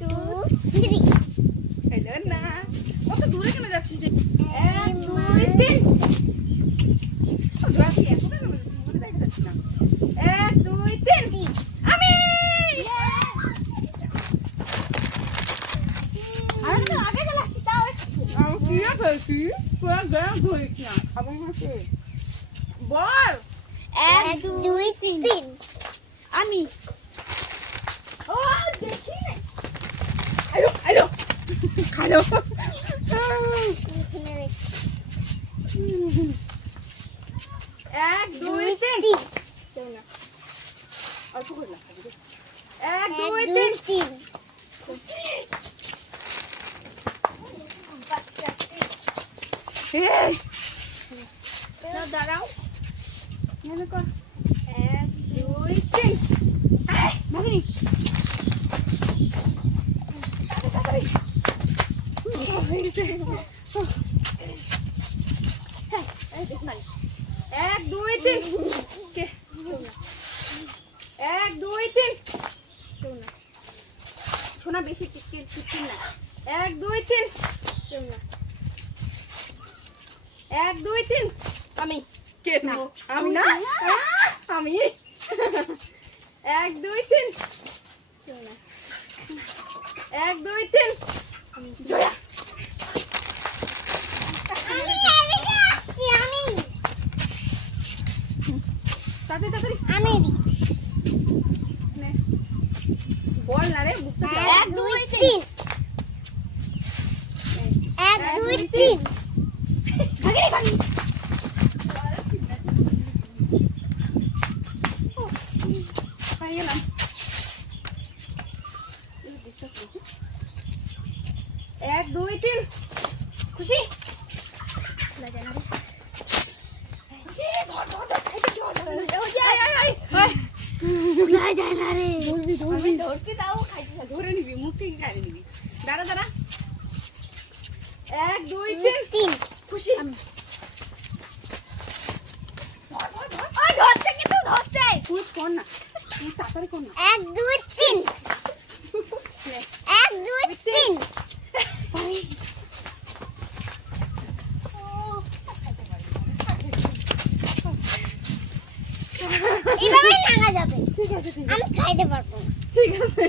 2 3 হলো না। কত দূরে কেন যাচ্ছিস রে? 1 2 3 জোয়াকি এত কেন মনে দেখা যাচ্ছে না। 1 2 3 আমি আর তো আগে চলে আসছি তাও আমি কি করেছি? পুরো গরম হয়েছি না। আবার মাসে বল 1 2 3 আমি ও দেখি না। আলো আলো খালো। 1 2 3 কেউ না অল্প করে না 1 2 3 এই না দাঁড়াও মনে কর 1 2 3 ভাগিনি হয়ে গেছে। এক দুই তিন কে 1 2 3 কেউ না শোনা বেশি টিকিন না 1 2 3 কেউ না 1 2 3 আমি কে তুমি আমি না আমি 1 2 3 কেউ না 1 2 3 জয়া তাড়াতাড়ি আমি নে বল না রে বুঝতে 1 2 3 1 2 3 ভাগিনি ভাগিনি পাই গেলাম 1 2 3 খুশি খুশি ধর ধর ধর খাইতে কি হলো ভুলা যায় না রে ধরবি ধরতে দাও খাইতে ধরে নিবি মুখ থেকে খাইতে নিবি দাঁড়া দাঁড়া 1 2 3 খুশি ধরতে কিন্তু ধরতে তুই কর না তুই তাড়াতাড়ি কর না 1 2 3 1 2 3 এভাবে নাঙা যাবে ঠিক আছে ঠিক আছে আমি খাইতে পারবো না ঠিক আছে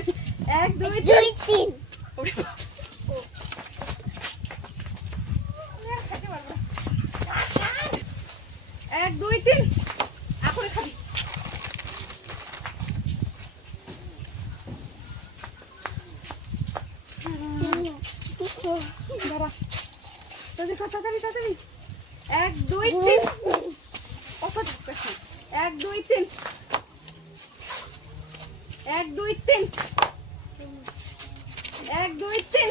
1 2 2 3 3 1 2 3 এখন খাবি দাঁড়া তাড়াতাড়ি তাড়াতাড়ি 1 2 3 কত ঝাপকাছি 1 2 3 1 2 3 1 2 3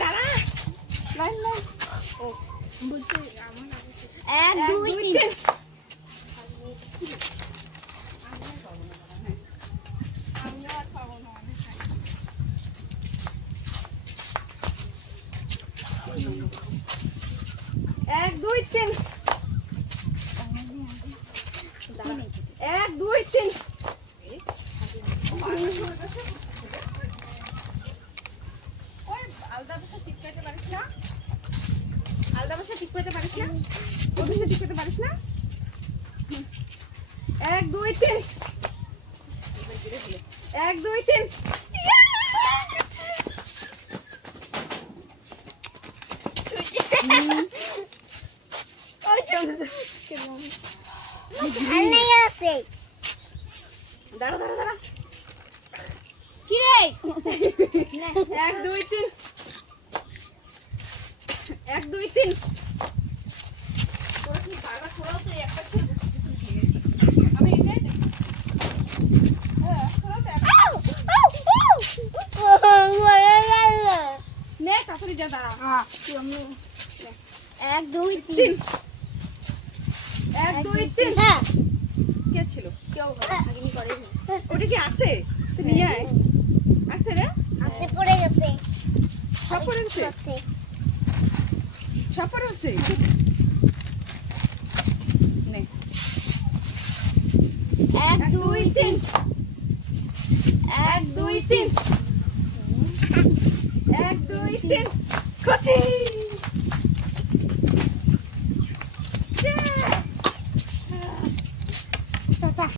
দাঁড়া লাইন লাইন ও বলতে আমার 1 2 3 1 2 3 1 2 3 ওই আলদা বসে ঠিক করতে পারিস না আলদা বসে ঠিক করতে পারিস না ওই বসে ঠিক করতে পারিস না 1 2 3 1 2 3 ভাল লাগে আছে দাঁড়া দাঁড়া দাঁড়া কি রে 1 2 3 1 2 3 তোরা কি বারবার ছড়াও তো একটা সে আমি এটাই দেখি হ্যাঁ ছড়াও তো নে তাড়াতাড়ি যা দাঁড়া তুই আমি 1 2 3 1 2 3 হ্যাঁ কে ছিল কেউ ভাগিনি করে ওটা কি আছে তুই নিয়ে আয় আছে রে আছে পড়ে গেছে সব পড়ে গেছে আছে সব পড়ে গেছে নে তিন। 1 2 3 1 2 3 কচি